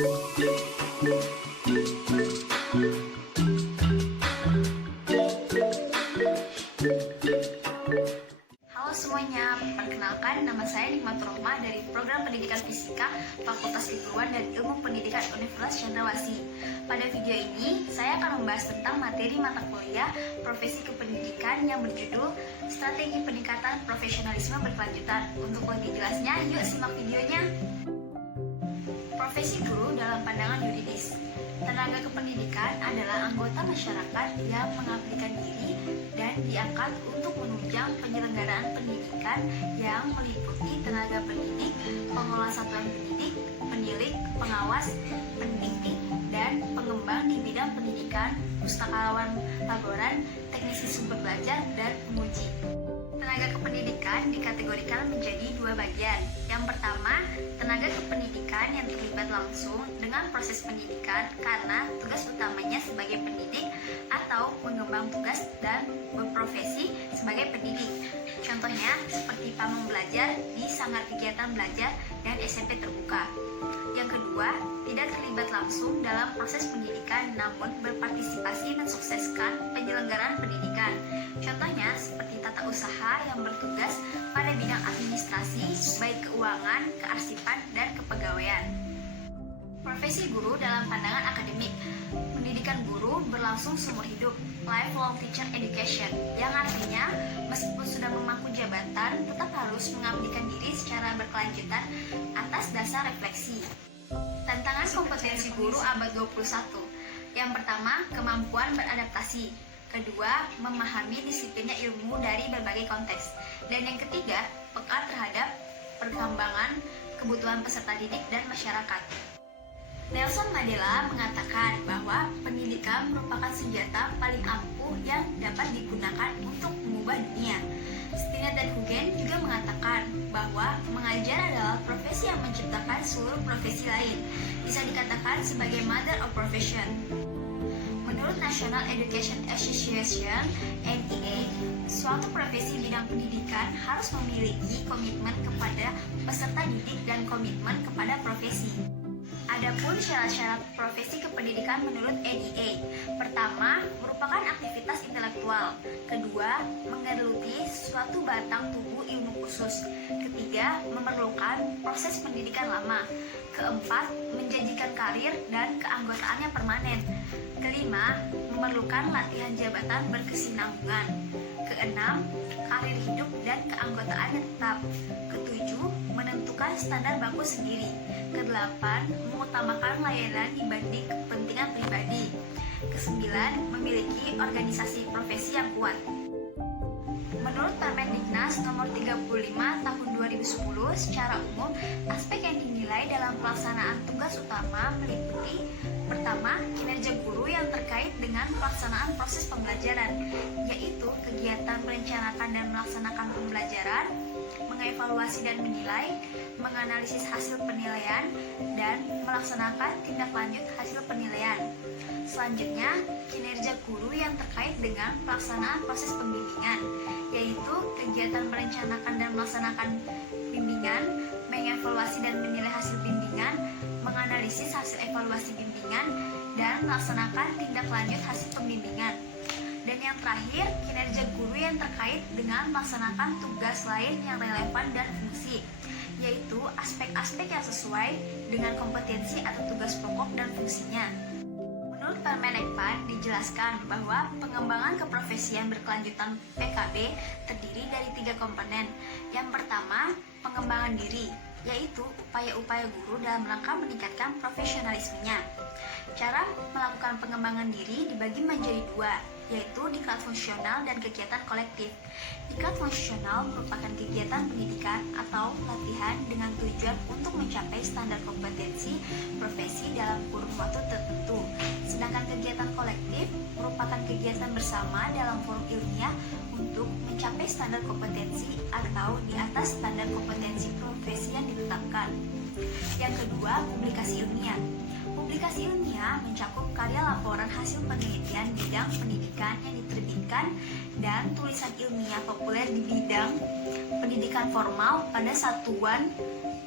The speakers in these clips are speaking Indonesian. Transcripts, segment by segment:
Halo semuanya, perkenalkan nama saya Nikmatur Rohmah dari Program Pendidikan Fisika Fakultas Ilmu dan Ilmu Pendidikan Universitas Cendrawasih. Pada video ini, saya akan membahas tentang materi mata kuliah Profesi Kependidikan yang berjudul Strategi Peningkatan Profesionalisme Berkelanjutan. Untuk lebih jelasnya, yuk simak videonya. Profesi guru dalam pandangan yuridis. Tenaga kependidikan adalah anggota masyarakat yang mengabdikan diri dan diangkat untuk menunjang penyelenggaraan pendidikan yang meliputi tenaga pendidik, pengelola satuan pendidik, penilik, pengawas, pendidik, dan pengembang di bidang pendidikan, pustakawan laboran, teknisi sumber belajar, dan penguji. Tenaga kependidikan dikategorikan menjadi dua bagian. Yang pertama, tenaga kependidikan yang terlibat langsung dengan proses pendidikan karena tugas utamanya sebagai pendidik atau mengembang tugas dan berprofesi sebagai pendidik. Contohnya seperti pamong belajar di sanggar kegiatan belajar dan SMP terbuka. Yang kedua, tidak terlibat langsung dalam proses pendidikan namun berpartisipasi mensukseskan penyelenggaraan pendidikan. Contohnya seperti tata usaha yang bertugas pada bidang administrasi, baik keuangan, kearsipan, dan kepegawaian. Profesi guru dalam pandangan akademik. Pendidikan guru berlangsung seumur hidup, lifelong teacher education, yang artinya meskipun sudah memangku jabatan, tetap harus mengabdikan diri secara berkelanjutan atas dasar refleksi. Tantangan kompetensi guru abad 21. Yang pertama, kemampuan beradaptasi. Kedua, memahami disiplinnya ilmu dari berbagai konteks. Dan yang ketiga, peka terhadap perkembangan kebutuhan peserta didik dan masyarakat. Nelson Mandela mengatakan bahwa pendidikan merupakan senjata paling ampuh yang dapat digunakan untuk mengubah dunia. Stina dan Hugen juga mengatakan bahwa mengajar adalah profesi yang menciptakan seluruh profesi lain. Bisa dikatakan sebagai mother of profession. Menurut National Education Association (NEA), suatu profesi bidang pendidikan harus memiliki komitmen kepada peserta didik dan komitmen kepada profesi. Adapun syarat-syarat profesi kependidikan menurut NEA. Pertama, merupakan aktivitas intelektual. Kedua, menggeluti suatu batang tubuh ilmu khusus. Ketiga, memerlukan proses pendidikan lama. Keempat, menjanjikan karir dan keanggotaannya permanen. Kelima, memerlukan latihan jabatan berkesinambungan. Keenam, karir hidup dan keanggotaannya tetap. Ketujuh, menentukan standar baku sendiri. Kedelapan, mengutamakan layanan dibanding kepentingan pribadi. Kesembilan, memiliki organisasi profesi yang kuat. Menurut Permendiknas nomor 35 tahun 2010, secara umum, aspek yang dinilai dalam pelaksanaan tugas utama meliputi: pertama, kinerja guru yang terkait dengan pelaksanaan proses pembelajaran, yaitu kegiatan merencanakan dan melaksanakan pembelajaran, mengevaluasi dan menilai, menganalisis hasil penilaian, dan melaksanakan tindak lanjut hasil penilaian. Selanjutnya, kinerja guru yang terkait dengan pelaksanaan proses pembimbingan, yaitu kegiatan merencanakan dan melaksanakan bimbingan, mengevaluasi dan menilai hasil bimbingan, menganalisis hasil evaluasi bimbingan, dan melaksanakan tindak lanjut hasil pembimbingan. Dan yang terakhir, kinerja guru yang terkait dengan melaksanakan tugas lain yang relevan dan fungsi, yaitu aspek-aspek yang sesuai dengan kompetensi atau tugas pokok dan fungsinya. Menurut Permenekpan dijelaskan bahwa pengembangan keprofesian berkelanjutan PKB terdiri dari 3 komponen. Yang pertama, pengembangan diri, yaitu upaya-upaya guru dalam rangka meningkatkan profesionalismenya. Cara melakukan pengembangan diri dibagi menjadi 2, yaitu diklat fungsional dan kegiatan kolektif. Diklat fungsional merupakan kegiatan pendidikan atau latihan dengan tujuan untuk mencapai standar kompetensi profesi dalam kurun waktu tertentu. Sedangkan kegiatan kolektif merupakan kegiatan bersama dalam forum ilmiah untuk mencapai standar kompetensi atau di atas standar kompetensi profesi yang ditetapkan. Yang kedua, publikasi ilmiah. Publikasi ilmiah mencakup karya laporan hasil penelitian bidang pendidikan yang diterbitkan dan tulisan ilmiah populer di bidang pendidikan formal pada satuan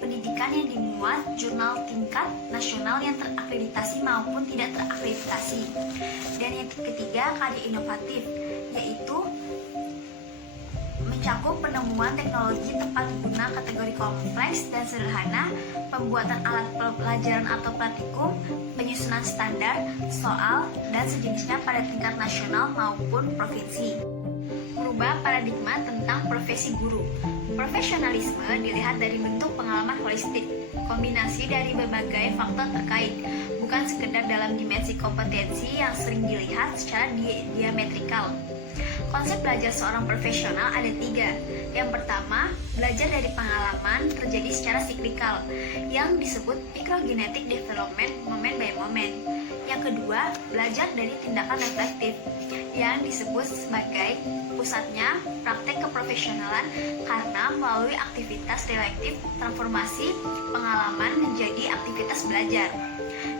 pendidikan yang dimuat jurnal tingkat nasional yang terakreditasi maupun tidak terakreditasi. Dan yang ketiga, karya inovatif, yaitu mencakup penemuan teknologi tepat guna kategori kompleks dan sederhana, pembuatan alat pelajaran atau praktikum, penyusunan standar, soal, dan sejenisnya pada tingkat nasional maupun provinsi. Merubah paradigma tentang profesi guru. Profesionalisme dilihat dari bentuk pengalaman holistik, kombinasi dari berbagai faktor terkait, bukan sekedar dalam dimensi kompetensi yang sering dilihat secara diametrikal. Konsep belajar seorang profesional ada 3. Yang pertama, belajar dari pengalaman terjadi secara siklikal, yang disebut microgenetic development moment by moment. Yang kedua, belajar dari tindakan reflektif, yang disebut sebagai pusatnya praktek keprofesionalan karena melalui aktivitas reflektif transformasi pengalaman menjadi aktivitas belajar.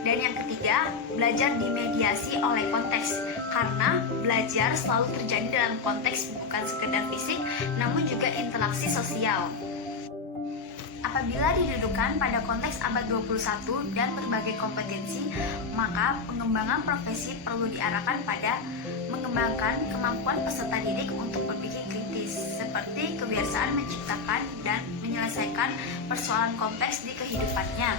Dan yang ketiga, belajar dimediasi oleh konteks, karena belajar selalu terjadi dalam konteks bukan sekedar fisik, namun juga interaksi sosial. Apabila didudukan pada konteks abad 21 dan berbagai kompetensi, maka pengembangan profesi perlu diarahkan pada mengembangkan kemampuan peserta didik untuk berpikir kritis, seperti kebiasaan menciptakan dan menyelesaikan persoalan kompleks di kehidupannya.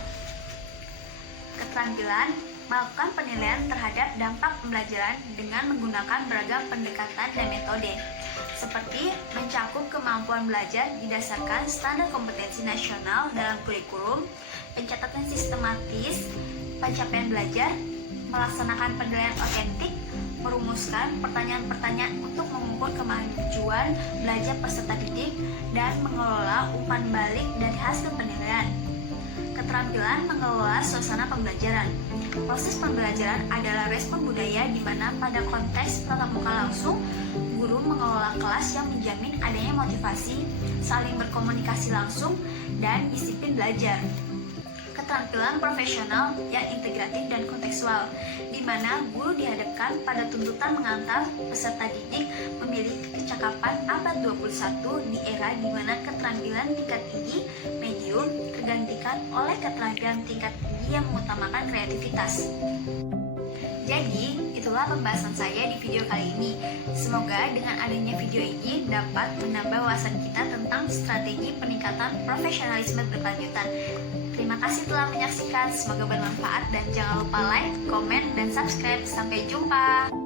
Keterampilan melakukan penilaian terhadap dampak pembelajaran dengan menggunakan beragam pendekatan dan metode, seperti mencakup kemampuan belajar didasarkan standar kompetensi nasional dalam kurikulum, pencatatan sistematis pencapaian belajar, melaksanakan penilaian otentik, merumuskan pertanyaan-pertanyaan untuk mengukur kemajuan belajar peserta didik, dan mengelola umpan balik dari hasil penilaian. Keterampilan mengelola suasana pembelajaran. Proses pembelajaran adalah respon budaya di mana pada konteks tatap muka langsung, guru mengelola kelas yang menjamin adanya motivasi, saling berkomunikasi langsung, dan disiplin belajar. Keterampilan profesional yang integratif dan kontekstual, di mana guru dihadapkan pada tuntutan mengantar peserta didik memiliki kecakapan abad 21 di era di mana keterampilan tingkat tinggi, medium, tergantikan oleh keterampilan tingkat tinggi yang mengutamakan kreativitas. Jadi, itulah pembahasan saya di video kali ini. Semoga dengan adanya video ini dapat menambah wawasan kita tentang strategi peningkatan profesionalisme berkelanjutan. Terima kasih telah menyaksikan, semoga bermanfaat dan jangan lupa like, komen, dan subscribe. Sampai jumpa.